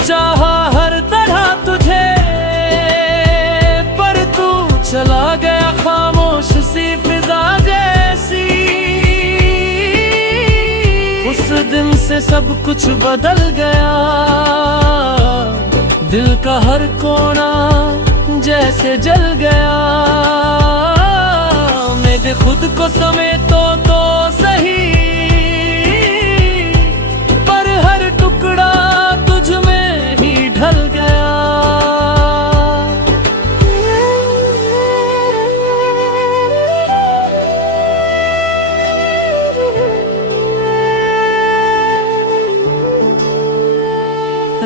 चाहा हर तरह तुझे, पर तू चला गया खामोश सी फिजा जैसी। उस दिन से सब कुछ बदल गया, दिल का हर कोना जैसे जल गया। मेरे खुद को समेटो तो सही, पर हर टुकड़ा तुझ में ही ढल गया।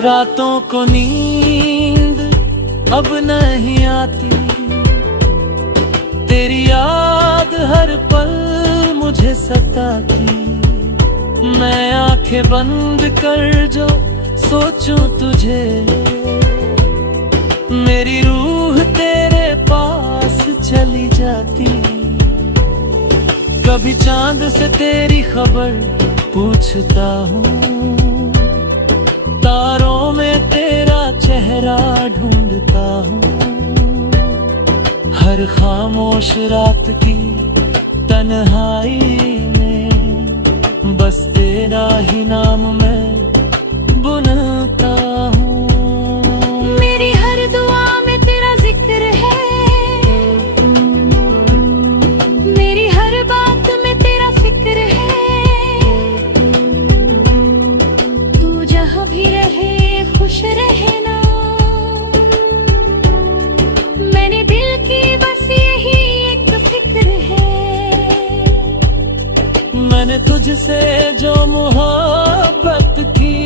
रातों को नींद अब नहीं आती, तेरी याद हर पल मुझे सताती। मैं आंखें बंद कर जो सोचूं तुझे, मेरी रूह तेरे पास चली जाती। कभी चांद से तेरी खबर पूछता हूँ, तारों में तेरा चेहरा ढूंढता हूँ। हर खामोश रात की तन्हाई में बस तेरा ही नाम मैं बुनता हूँ। मेरी हर दुआ में तेरा जिक्र है, मेरी हर बात में तेरा फिक्र है। तू जहाँ भी रहे खुश रहना, मैंने दिल की बस यही एक फिक्र है। मैंने तुझसे जो मोहब्बत की,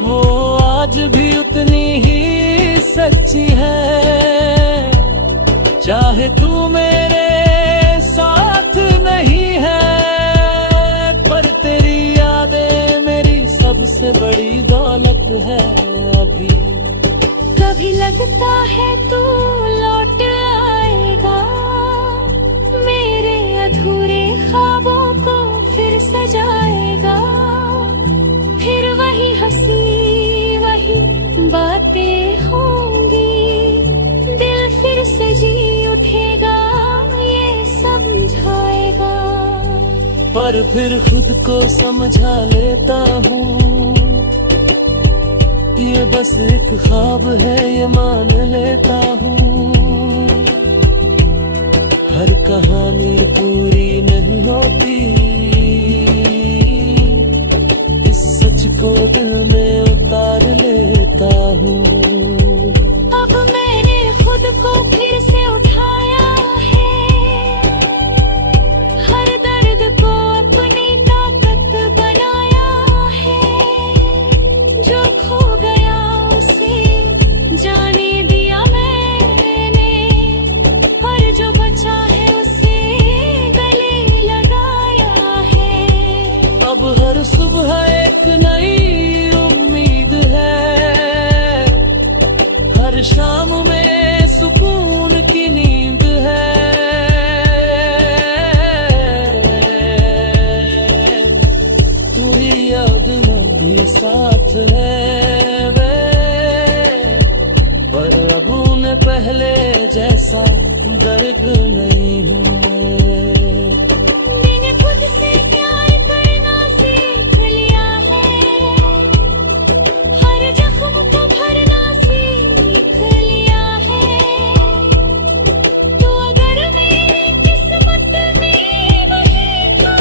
वो आज भी उतनी ही सच्ची है। चाहे तू मेरे साथ नहीं है, पर तेरी यादें मेरी सबसे बड़ी दौलत है अभी। कभी लगता है तू लौट आएगा, मेरे अधूरे ख्वाबों को फिर सजाएगा। फिर वही हंसी वही बातें होंगी, दिल फिर से जी उठेगा ये समझाएगा। पर फिर खुद को समझा लेता हूँ, ये बस एक ख्वाब है ये मान लेता हूँ। हर कहानी पूरी नहीं होती, इस सच को दिल में उतार लेता हूँ। अब मैंने खुद को फिर से उठाया है, हर दर्द को अपनी ताकत बनाया है। जो खो गया उसे जाने दिया मैंने, और जो बचा है उसे गले लगाया है। अब हर सुबह एक नई उम्मीद है, हर शाम में सुकून की नींद है। तू ही याद भी साथ है वे, पर अब उन्हें पहले जैसा दर्द नहीं हूँ। मैंने खुद से प्यार करना सीख लिया है, हर जख्म को भरना सीख लिया है। तो अगर मेरी किस्मत में वही था,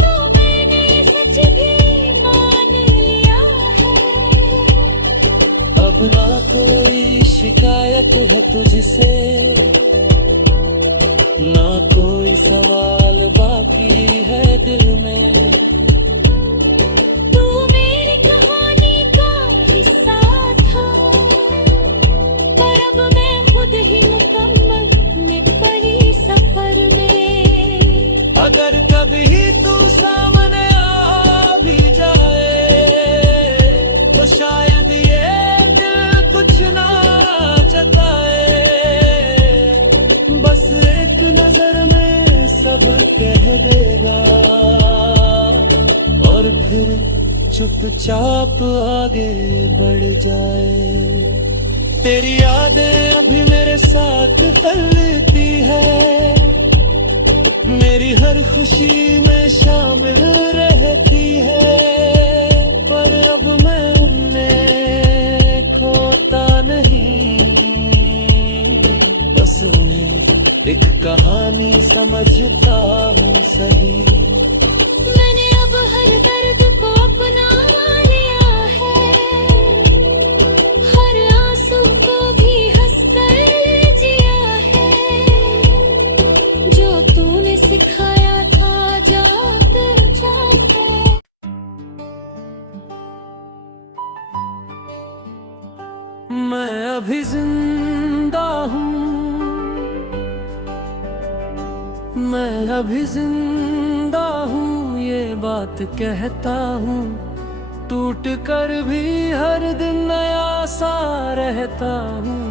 तो मैंने ये सच भी मान लिया है। अब ना कोई शिकायत है तुझसे, ना कोई सवाल बाकी है दिल में। तू मेरी कहानी का हिस्सा था, पर अब मैं खुद ही मुकम्मल में पड़ी सफर में। अगर कभी तू सामने आ भी जाए, तो शायद ये दिल कुछ ना जताए। बस एक नजर में सब कह देगा, और फिर चुपचाप आगे बढ़ जाए। तेरी यादें अभी मेरे साथ तलती है, मेरी हर खुशी में शामिल रहती है, पर अब मैं उन्हें खोता नहीं, बस उन्हें एक कहानी समझता हूँ सही। मैंने अब हर दर्द को अपना लिया है, हर आंसू को भी हंसकर जिया है, जो तूने सिखाया था जाते जाते। मैं अभी जिंदा हूँ, मैं अभी जिंदा हूँ, ये बात कहता हूँ, टूट कर भी हर दिन नया सा रहता हूँ।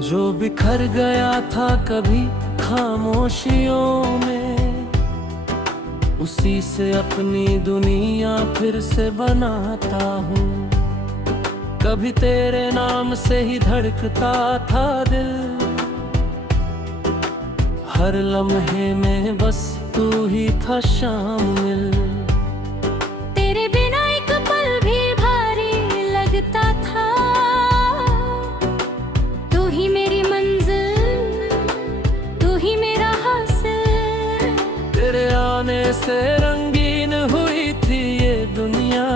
जो बिखर गया था कभी खामोशियों में, उसी से अपनी दुनिया फिर से बनाता हूँ। कभी तेरे नाम से ही धड़कता था दिल, हर लम्हे में बस तू ही था शामिल। तेरे बिना एक पल भी भारी लगता था, तू ही मेरी मंजिल, तू ही मेरा हासिल। तेरे आने से रंगीन हुई थी ये दुनिया,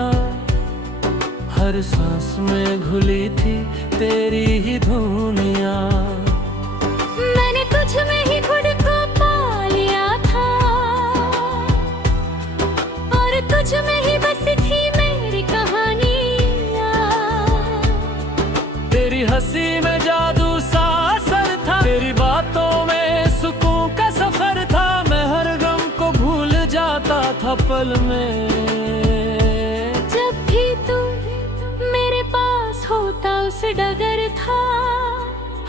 हर सांस में घुली थी तेरी ही धुनिया। मैंने तुझ में ही खुद को पा लिया था, और तुझ में ही बसी थी मेरी कहानियाँ। तेरी हंसी में जादू सा असर था, तेरी बातों में सुकून का सफर था। मैं हर गम को भूल जाता था पल में, जब भी तू मेरे पास होता उस डगर था।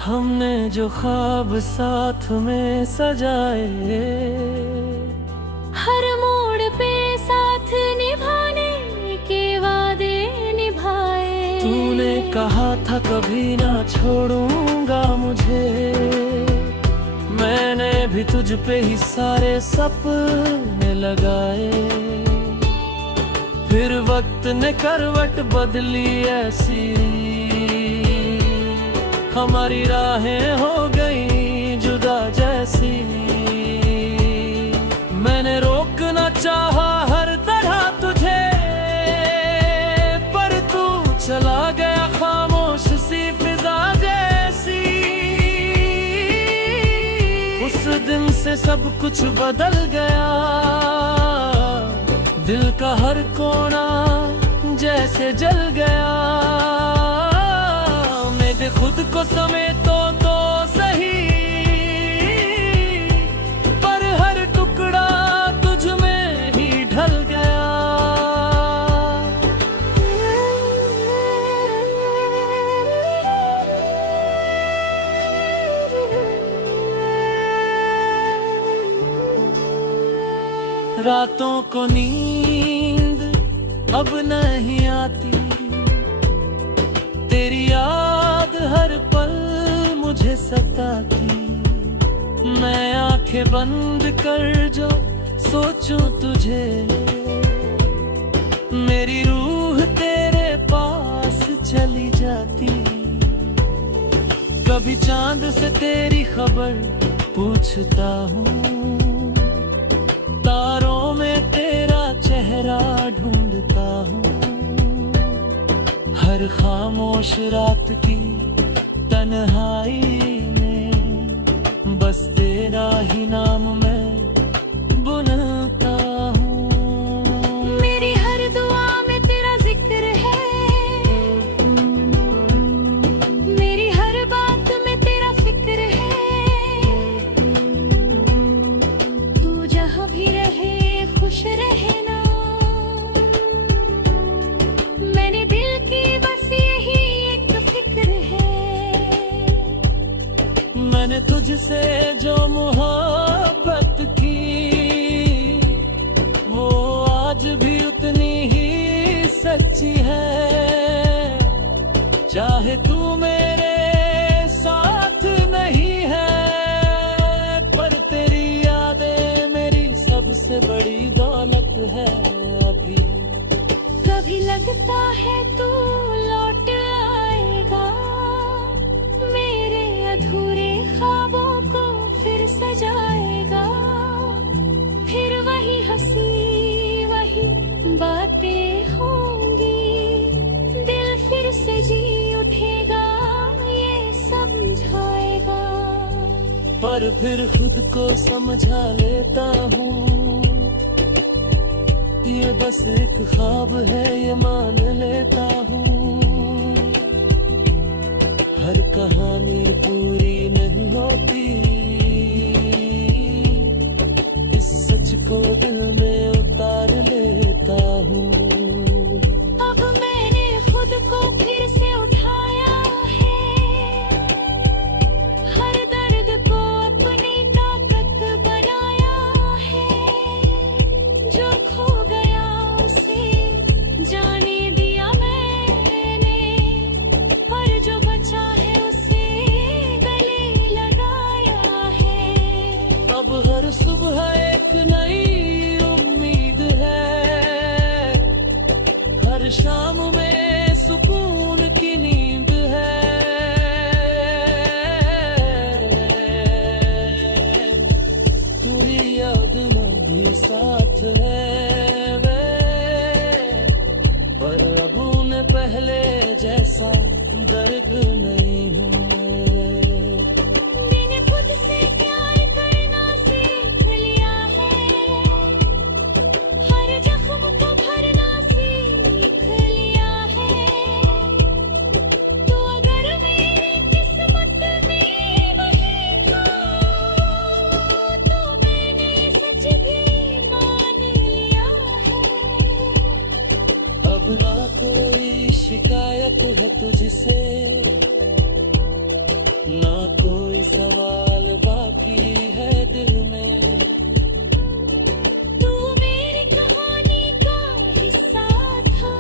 हमने जो ख्वाब साथ में सजाए, हर मोड़ पे साथ निभाने के वादे निभाए। तूने कहा था कभी ना छोड़ूंगा मुझे, मैंने भी तुझ पे ही सारे सपने लगाए। फिर वक्त ने करवट बदली ऐसी, हमारी राहें हो गई जुदा जैसी। मैंने रोकना चाहा हर तरह तुझे, पर तू चला गया खामोश सी फिजा जैसी। उस दिन से सब कुछ बदल गया, दिल का हर कोना जैसे जल गया। मेरे खुद को समेटो तो सही, पर हर टुकड़ा तुझ में ही ढल गया। रातों को नींद अब नहीं आती, तेरी याद हर पल मुझे सताती। मैं आंखें बंद कर जो सोचूं तुझे, मेरी रूह तेरे पास चली जाती। कभी चांद से तेरी खबर पूछता हूँ, तारों में तेरा चेहरा ढूंढता हूँ। हर खामोश रात की तन्हाई में बस तेरा ही नाम मैं बुनता हूँ। मेरी हर दुआ में तेरा जिक्र है, मेरी हर बात में तेरा फिक्र है। तू जहाँ भी रहे खुश रहना, मैंने दिल की बस यही एक फिक्र है। मैंने तुझसे जो मोहब्बत की, सब से बड़ी दौलत है अभी। कभी लगता है तू लौट आएगा, मेरे अधूरे ख्वाबों को फिर सजाएगा। फिर वही हंसी वही बातें होंगी, दिल फिर से जी उठेगा, ये समझाएगा। पर फिर खुद को समझा लेता हूँ, ये बस एक ख्वाब है ये मान लेता हूँ। हर कहानी पूरी नहीं होती, इस सच को दिल में उतार लेता हूँ। अब मैंने खुद को फिर से उठाया है, हर दर्द को अपनी ताकत बनाया है। जो खो गया उसे जाने दिया मैंने, और जो बचा है उसे गले लगाया है। अब हर सुबह एक नई उम्मीद है, हर शाम में सुकून की नींद है। तेरी याद न भी साथ है वे, पर अब उन्हें पहले जैसा दर्द नहीं हूँ। मैंने खुद से प्यार करना सीख लिया है, हर जख्म को भरना सीख लिया है। तो अगर मेरी किस्मत में वही था, तो मैंने ये सच भी मान लिया है। अब ना कोई शिकायत है तुझसे, ना कोई सवाल बाकी है दिल में। तू मेरी कहानी का हिस्सा था,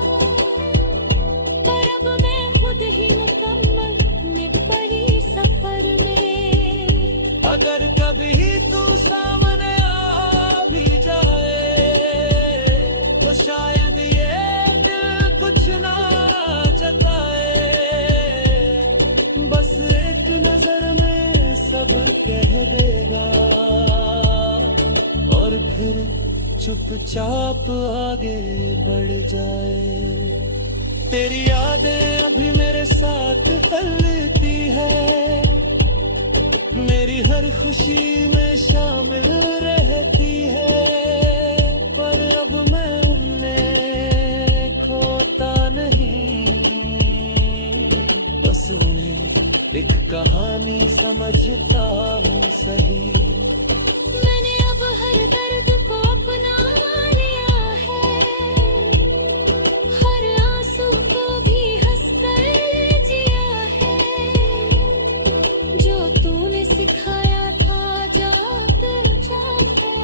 पर अब मैं खुद ही मुकम्मल में पड़ी सफर में। अगर कभी तू सामने आ भी जाए, तो शायद ये दिल कुछ ना जताए। बस एक नजर में सब कह देगा, और फिर चुपचाप आगे बढ़ जाए। तेरी यादें अभी मेरे साथ तलती है, मेरी हर खुशी में शामिल रहती है। पर अब मैं उन्हें खोता नहीं, बस उन्हें एक कहानी समझता हूँ सही। मैंने अब हर दर्द को अपना लिया है, हर आंसू को भी हंसकर जिया है। जो तूने सिखाया था जाते जाते।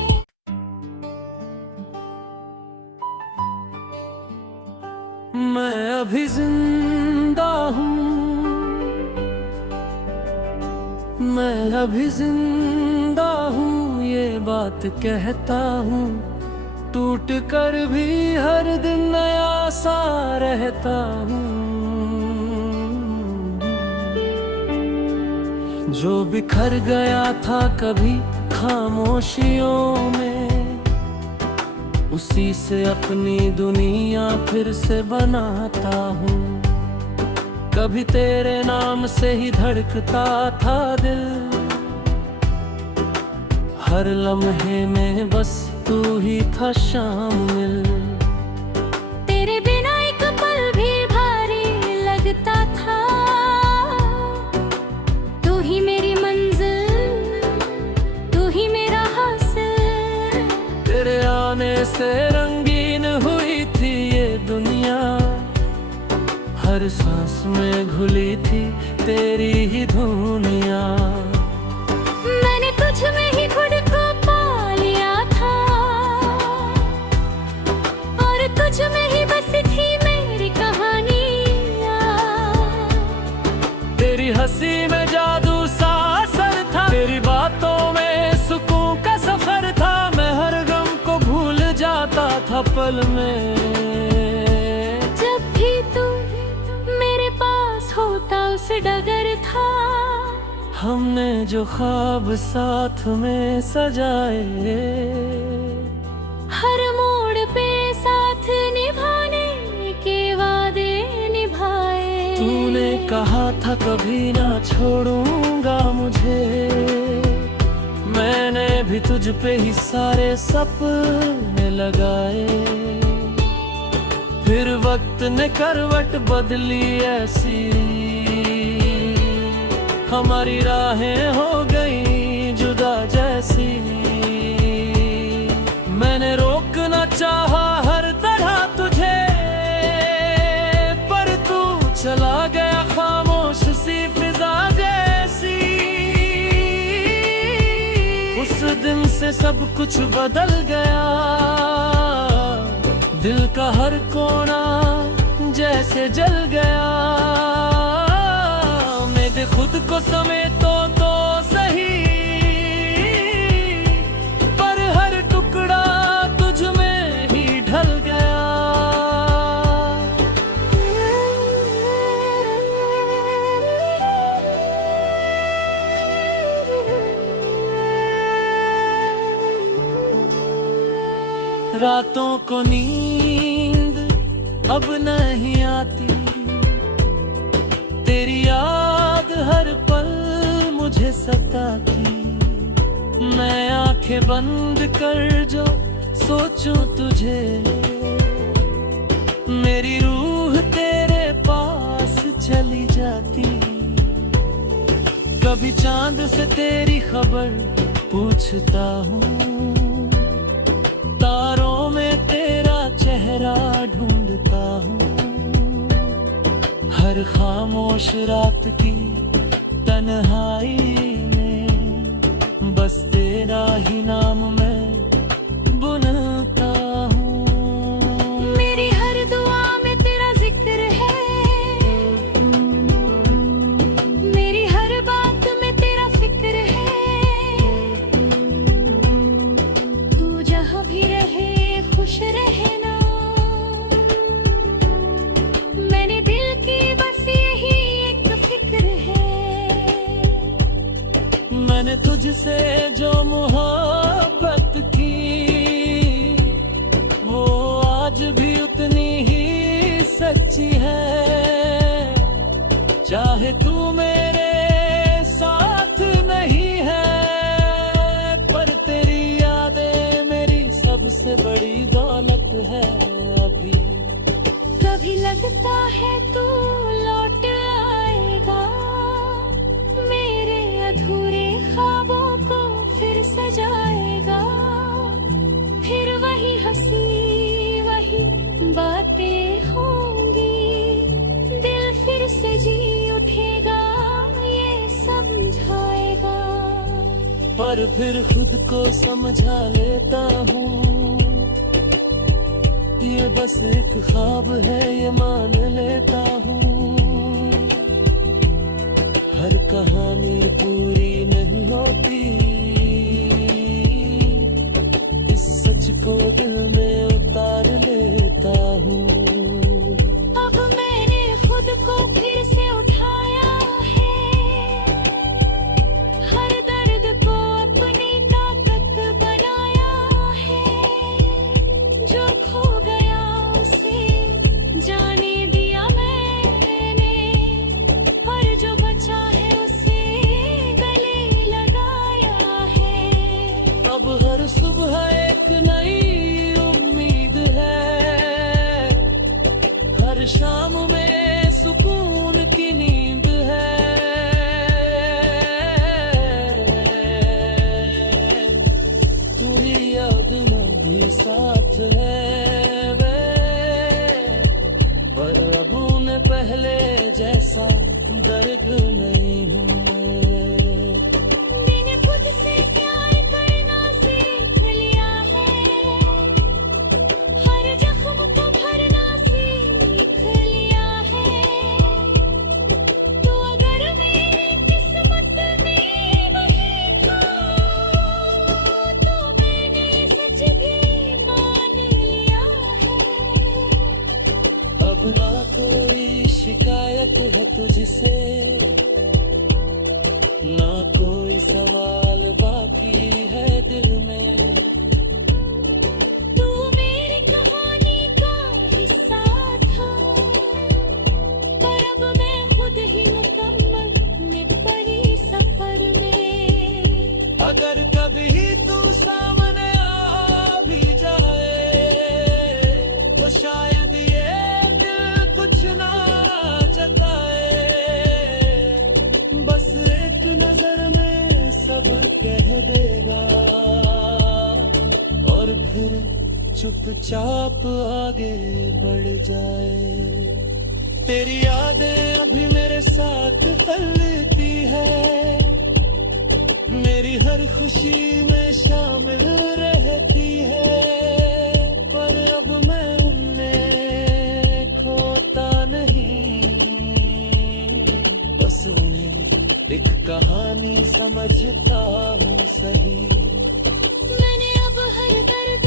मैं अभी जिंदा हूँ, मैं अभी जिंदा हूँ, ये बात कहता हूँ। टूट कर भी हर दिन नया सा रहता हूँ। जो बिखर गया था कभी खामोशियों में, उसी से अपनी दुनिया फिर से बनाता हूँ। कभी तेरे नाम से ही धड़कता था दिल, हर लम्हे में बस तू ही था शामिल। तेरे बिना एक पल भी भारी लगता था, तू ही मेरी मंजिल, तू ही मेरा हासिल। तेरे आने से रंगीन हुई थी ये दुनिया, हर सांस में घुली थी तेरी ही धुनिया। मैंने तुझ में ही खुद को पा लिया था, और तुझ में ही बसी थी मेरी कहानियाँ। तेरी हंसी में जादू सा असर था, तेरी बातों में सुकून का सफर था। मैं हर गम पल में। जब भी तू मेरे पास होता उस डगर था, हमने जो ख्वाब साथ में सजाए, हर मोड़ पे साथ निभाने के वादे निभाए। तूने कहा था कभी ना छोड़ूंगा मुझे, मैंने भी तुझ पे ही सारे सपने लगाए। फिर वक्त ने करवट बदली ऐसी, हमारी राहें हो गई जुदा जैसी। मैंने रोकना चाहा हर तरह तुझे, पर तू चला गया खामोश सी फिजा जैसी। उस दिन से सब कुछ बदल गया, दिल का हर कोना जैसे जल गया। मेरे खुद को समेटो तो सही, पर हर टुकड़ा तुझ में ही ढल गया। रातों को नींद अब नहीं आती, तेरी याद हर पल मुझे सताती। मैं आंखें बंद कर जो सोचूं तुझे, मेरी रूह तेरे पास चली जाती। कभी चांद से तेरी खबर पूछता हूँ, तारों में तेरा चेहरा ढूंढता हूँ। हर खामोश रात की तन्हाई में बस तेरा ही नाम मैं बुनता हूँ। मेरी हर दुआ में तेरा जिक्र है, मेरी हर बात में तेरा फिक्र है। तू जहाँ भी रहे खुश रहना, मैंने दिल की बस यही एक फिक्र है। मैंने तुझसे जो मोहब्बत की, वो आज भी उतनी ही सच्ची है। चाहे तू मेरे साथ नहीं है, पर तेरी यादें मेरी सबसे बड़ी दौलत है अभी। कभी लगता है तू लौट आएगा, मेरे अधूरे ख्वाबों को फिर सजाएगा। फिर वही हंसी वही बातें होंगी, दिल फिर से जी उठेगा ये समझाएगा। पर फिर खुद को समझा लेता हूँ, ये बस एक ख्वाब है ये मान लेता हूँ। हर कहानी पूरी नहीं होती, इस सच को दिल में उतार लेता हूँ। अब मैंने खुद को फिर से उठाया है, हर दर्द को अपनी ताकत बनाया है। जो खो गया उसे जाने दिया मैंने, और जो बचा है उसे गले लगाया है। अब हर सुबह एक नई उम्मीद है, हर शाम में सुकून की नींद है। तू ही याद न भी साथ है वे, पर अब उन्हें पहले जैसा दर्द नहीं हूँ। मैंने खुद से प्यार करना सीख लिया है, हर जख्म को भरना सीख लिया है। तो अगर मेरी किस्मत में वही था, तो मैंने ये सच भी मान शिकायत है तुझसे, ना कोई सवाल बाकी है दिल में। तू मेरी कहानी का हिस्सा था, पर अब मैं खुद ही मुकम्मल में पड़ी सफर में। अगर कभी तू सामने आ भी जाए, तो शायद ये दिल कुछ ना जताए। बस एक नजर में सब कह देगा, और फिर चुपचाप आगे बढ़ जाए। तेरी यादें अभी मेरे साथ तलती है, मेरी हर खुशी में शामिल रहती है। पर अब मैं उन्हें खोता नहीं, बस उन्हें एक कहानी समझता हूँ सही। मैंने अब हर दर्द